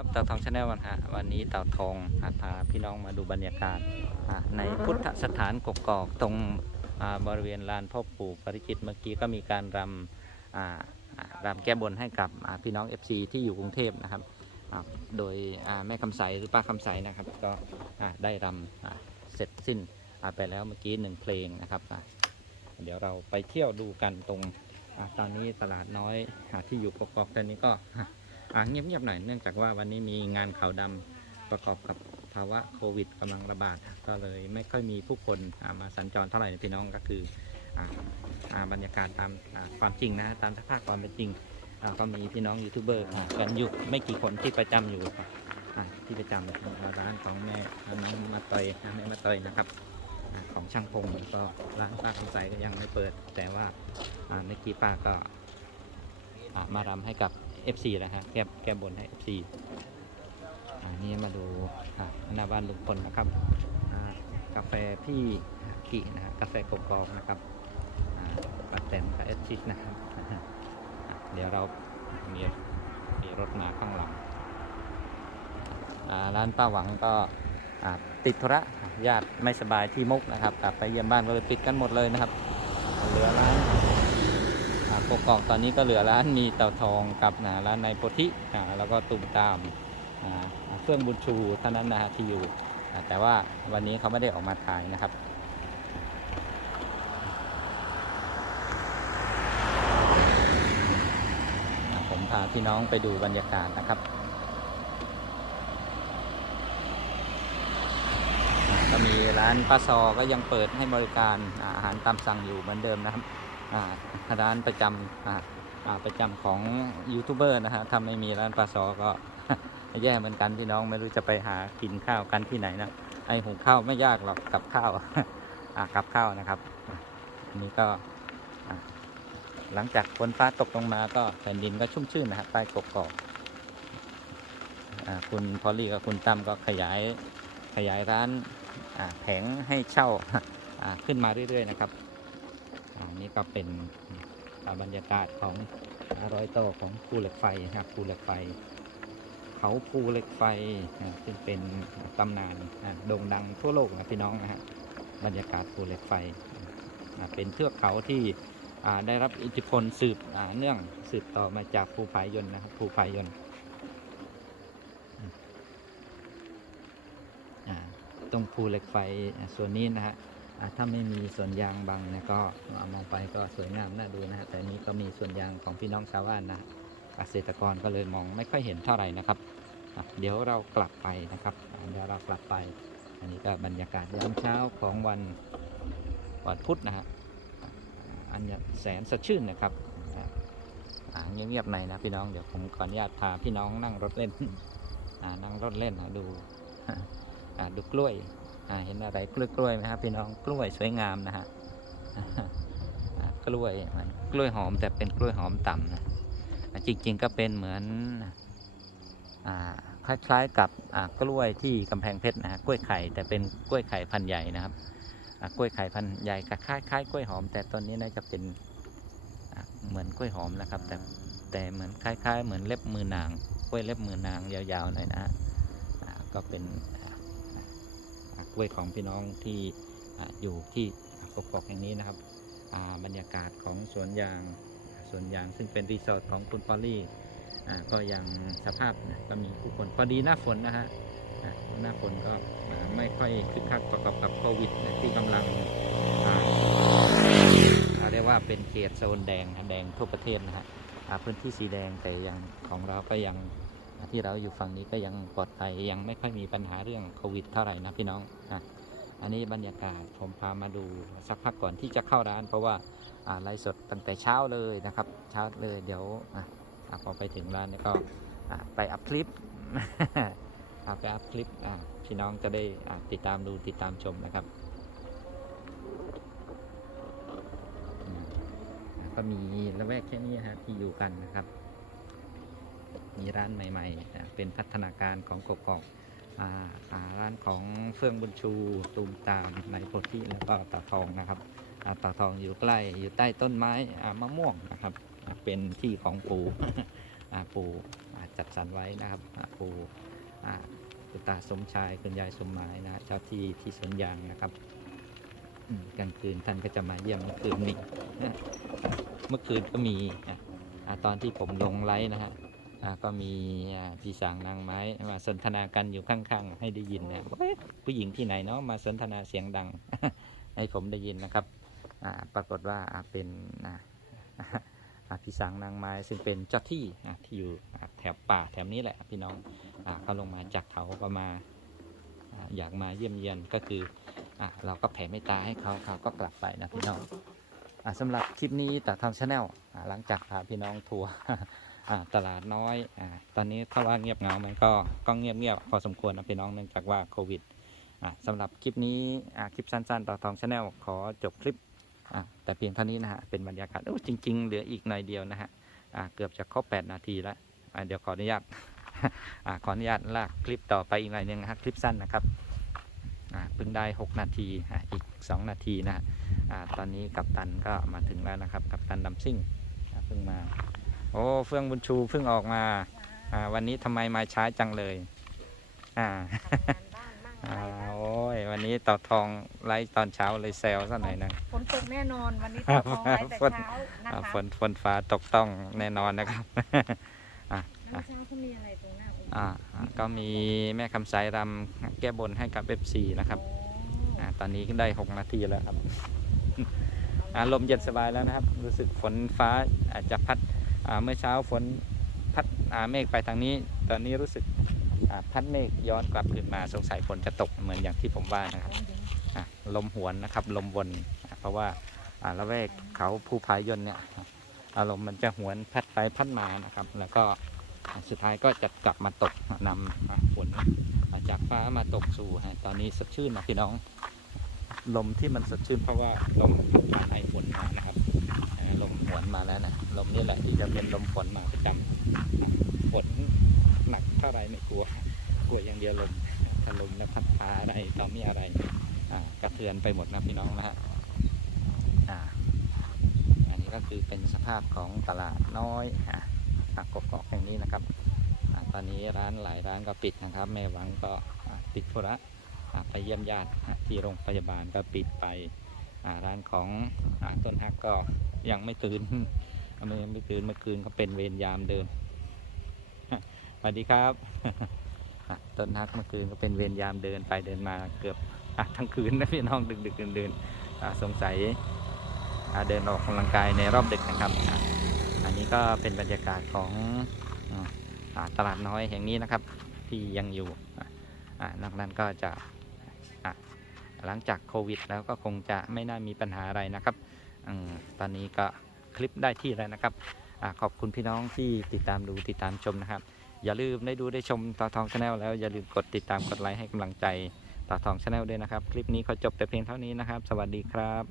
ครับเต่าทองชาแนลวันฮะวันนี้เต่าทองอะพาพี่น้องมาดูบรรยากาศในพุทธสถานกกอกตรงบริเวณลานพ่อปู่ปริจิตรเมื่อกี้ก็มีการรำรำแก้บนให้กับพี่น้อง FC ที่อยู่กรุงเทพนะครับ โดยแม่คำใสหรือป้าคำใสนะครับ ก็ได้รำเสร็จสิ้นไปแล้วเมื่อกี้หนึ่งเพลงนะครับ เดี๋ยวเราไปเที่ยวดูกันตรงอตอนนี้ตลาดน้อยอที่อยู่กกอกตอนนี้ก็ อ่าเงียบๆหน่อยเนื่องจากว่าวันนี้มีงานขาวดำประกอบกับภาวะโควิดกำลังระบาด ก็เลยไม่ค่อยมีผู้คนมาสัญจรเท่าไหร่นะพี่น้องก็คืออ่าบรรยากาศตามความจริงนะตามสภาพความเป็นจริงก็มีพี่น้องยูทูบเบอร์กันอยู่ไม่กี่คนที่ประจำอยู่ที่ประจำร้านของแม่น้องมาตอยนะแม่มาตอยนะครับอของช่างพงก็ร้านป้าคำใสก็ยังไม่เปิด แต่ว่าอ่าเมื่อกี้ป้าก็มารำให้กับ FC นะฮะแก้แก้บนให้ FC อันนี้มาดูอะหน้าบ้านลุงพลนะครับกาแฟพี่กินะฮะกาแฟกรอบๆนะครับอ่าปัดแตนกับเอสชิสนะครับ เดี๋ยวเรามีมีรถมาข้างหลังร้านป้าหวังก็ติดธุระญาติไม่สบายที่มุกนะครับ กลับไปเยี่ยมบ้านก็เลยปิดกันหมดเลยนะครับ เหลือร้าน กกอกตอนนี้ก็เหลือร้านมีเต่าทองกับนะร้านในโพธิอ่าแล้วก็ตุ่มตามอ่าเฟื่องบุญชูเท่านั้นนะฮะที่อยู่แต่ว่าวันนี้เขาไม่ได้ออกมาถ่ายนะครับผมพาพี่น้องไปดูบรรยากาศนะครับก็มีร้านป้าซอก็ยังเปิดให้บริการอาหารตามสั่งอยู่เหมือนเดิมนะครับ ร้านประจำอ่าอ่าประจำของยูทูบเบอร์นะฮะถ้าไม่มีร้านปลาซอก็แย่เหมือนกันพี่น้องไม่รู้จะไปหากินข้าวกันที่ไหนนะไอหุงข้าวไม่ยากหรอกกับข้าวกับข้าวนะครับอันนี้ก็หลังจากฝนฟ้าตกลงมาก็แผ่นดินก็ชุ่มชื่นนะฮะใต้กกอกอคุณพอลลี่กับคุณตั้มก็ขยายขยายร้านแผงให้เช่าขึ้นมาเรื่อย ๆ นะครับ อันนี้ก็เป็นบรรยากาศของอ่ารอยต่อของภูเหล็กไฟนะครับภูเหล็กไฟ เขาภูเหล็กไฟซึ่งเป็นตำนานโด่งดังทั่วโลกนะพี่น้องนะฮะบรรยากาศภูเหล็กไฟเป็นเทือกเขาที่ได้รับอิทธิพลสืบเนื่องสืบต่อมาจากภูผายนนะครับภูผายนตรงภูเหล็กไฟส่วนนี้นะฮะ ถ้าไม่มีสวนยางบังเนะก็มองไปก็สวยงามน่าดูนะฮะแต่นี้ก็มีสวนยางของพี่น้องชาวบ้านนะเกษตรกรก็เลยมองไม่ค่อยเห็นเท่าไหร่นะครับเดี๋ยวเรากลับไปนะครับเดี๋ยวเรากลับไป อันนี้ก็บรรยากาศยามเช้าของวันวันพุธนะฮะอันนี้แสนสดชื่นนะครับเงียบๆหน่อยนะพี่น้องเดี๋ยวผมขออนุญาตพาพี่น้องนั่งรถเล่นนั่งรถเล่นนะดูดูกล้วย เห็นอะไรกล้วยๆไหมครับพี่น้องกล้วยสวยงามนะฮะกล้วยมันกล้วยหอมแต่เป็นกล้วยหอมต่ำนะจริงๆก็เป็นเหมือนอคล้ายๆกับกล้วยที่กำแพงเพชรนะฮะกล้วยไข่แต่เป็นกล้วยไข่พันธุ์ใหญ่นะครับกล้วยไข่พันธุ์ใหญ่ก็คล้ายๆกล้วยหอม แต่ต้นนี้น่าจะเป็นเหมือนกล้วยหอมนะครับ แต่แต่เหมือนคล้าย ๆ เหมือนเล็บมือนางกล้วยเล็บมือนางยาวๆหน่อยนะฮะก็เป็น ล้วยของพี่น้องที่ออยู่ที่กกอกแห่งนี้นะครับบรรยากาศของสวนยางสวนยางซึ่งเป็นรีสอร์ทของคุณพอลลี่ก็ยังสภาพก็มีผู้คนพอดีหน้าฝนนะฮะหน้าฝนก็ไม่ค่อยคึกคักประกอบกับโควิดที่กำลังอ่าเรียกว่าเป็นเขตโซนแดงแดงทั่วประเทศนะฮะพื้นที่สีแดงแต่ยังของเราก็ยัง ที่เราอยู่ฝั่งนี้ก็ยังปลอดภัยยังไม่ค่อยมีปัญหาเรื่องโควิดเท่าไหร่นะพี่น้องอะอันนี้บรรยากาศผมพามาดูสักพักก่อนที่จะเข้าร้าน เพราะว่าอ่าไลฟ์สดตั้งแต่เช้าเลยนะครับ เช้าเลยเดี๋ยวอพอไปถึงร้านก็ไปอัพคลิปอะไปอัพคลิปพี่น้องจะได้ติดตามดูติดตามชมนะครับก็มีละแวกแค่นี้ฮะที่อยู่กันนะครับ ร้านใหม่ๆ เป็นพัฒนาการของกกอกร้านของเฟื่องบุญชูตูมตามในโพธิแล้วก็ตาทองนะครับตาทองอยู่ใกล้อยู่ใต้ต้นไม้มะม่วงนะครับ เป็นที่ของปู่ปู่จัดสรรไว้นะครับปู่คุณตาสมชายคุณยายสมหมายนะเจ้าที่ที่สวนยางนะครับกลางคืนท่านก็จะมาเยี่ยมเมื่อคืนมีนะเมื่อคืนก็มีอตอนที่ผมลงไลฟ์นะฮะ ก็มีพี่สางนางไม้มาสนทนากันอยู่ข้างๆ ให้ได้ยินนะผู้หญิงที่ไหนเนาะมาสนทนาเสียงดัง ให้ผมได้ยินนะครับปรากฏว่าเป็นพี่สางนางไม้ซึ่งเป็นเจ้าที่ที่อยู่แถบป่าแถบนี้แหละพี่น้องเขาลงมาจากเขาก็มาอ่าอยากมาเยี่ยมเยียนก็คืออเราก็แผ่เมตตาให้เขาเขาก็กลับไปนะพี่น้องอสำหรับคลิปนี้แต่ทำชาแนลหลังจากพาพี่น้องทัวร์ ตลาดน้อยอตอนนี้ถ้าว่าเงียบเงามันก็ก็เงียบเงียบๆพอสมควรนะพี่น้องเนื่องจากว่าโควิดอ่าสำหรับคลิปนี้คลิปสั้นๆต่อทองชาแนลขอจบคลิปแต่เพียงเท่านี้นะฮะเป็นบรรยากาศโอ้จริง ๆ เหลืออีกหน่อยเดียวนะฮะเกือบจะครบ8 นาทีแล้วเดี๋ยวขออนุญาตอขออนุญาตลากคลิปต่อไปอีกหน่อยหนึงนะฮะคลิปสั้นนะครับเพิ่งได้ 6 นาทีอีก 2 นาทีนะฮะตอนนี้กัปตันก็มาถึงแล้วนะครับกัปตันดำซิ่งเพิ่งมา โอ้เฟื่องบุญชูเพิ่งออกมาอะวันนี้ทำไมมาช้าจังเลยอ่าทำงานบ้านบ้างอ่าอะไรบ้างโอ้ยวันนี้ต่อทองไลฟ์ตอนเช้าเลยแซวซะหน่อยนะฝนตกแน่นอนวันนี้ตกท้องไว้แต่ฝนเช้านะอ่าคะฝนฝนฟ้าตกต้องแน่นอนนะครับแล้วเช้าเขามีอะไรตรงหน้าองค์อ่าอ่าก็มีแม่คำสายรำแก้บนให้กับ FC นะครับอ่าตอนนี้ก็ได้ 6 นาทีแล้วครับอารมณ์เย็นสบายแล้วนะครับ รู้สึกฝนฟ้าอาจจะพัดอ่า เมื่อเช้าฝนพัดเมฆไปทางนี้ ตอนนี้รู้สึกพัดเมฆย้อนกลับขึ้นมาสงสัยฝนจะตกเหมือนอย่างที่ผมว่านะครับลมหวนนะครับลมวนเพราะว่าละแวกเขาภูพายนเนี่ยอารมณ์มันจะหวนพัดไปพัดมานะครับ แล้วก็สุดท้ายก็จะกลับมาตกนำฝนจากฟ้ามาตกสู่ฮะตอนนี้สดชื่นนะพี่น้อง ลมที่มันสดชื่นเพราะว่าลมผ่าไอฝนมานะครับอะ ลมหวนมาแล้วนะลมนี่แหละที่จะเป็นลมฝนมาประจำฝนหนักเท่าไรไม่กลัวกลัวอย่างเดียวลมถ้าลมแล้วพัดพาอะไรต่อมีอะไรอ่ากระเทือนไปหมดนะพี่น้องนะฮะอ่าอันนี้ก็คือเป็นสภาพของตลาดน้อยอะกกอกแห่งนี้นะครับอ่าตอนนี้ร้านหลายร้านก็ปิดนะครับ แม่หวังก็ปิดธุระอ่าไปเยี่ยมญาติที่โรงพยาบาลก็ปิดไป ร้านของอต้นฮักก็ยังไม่ตื่นเมื่อยังไม่ตื่นเมื่อคืนก็เป็นเวรยามเดินสวัสดีครับต้นฮักเมื่อคืนก็เป็นเวรยามเดินไปเดินมาเกือบอทั้งคืนนะพี่น้องดึกดึกๆดื่นๆอะสงสัยเดินออกกำลังกายในรอบดึกนะครับ อันนี้ก็เป็นบรรยากาศของอตลาดน้อยแห่งนี้นะครับ ที่ยังอยู่นอกนั้นก็จะ หลังจากโควิด แล้วก็คงจะไม่น่ามีปัญหาอะไรนะครับอตอนนี้ก็คลิปได้ที่แล้วนะครับอขอบคุณพี่น้องที่ติดตามดูติดตามชมนะครับ อย่าลืมได้ดูได้ชมตาทองชาแนลแล้วอย่าลืมกดติดตามกดไลค์ให้กำลังใจตาทองชาแนลด้วยนะครับ คลิปนี้ขอจบแต่เพียงเท่านี้นะครับ สวัสดีครับ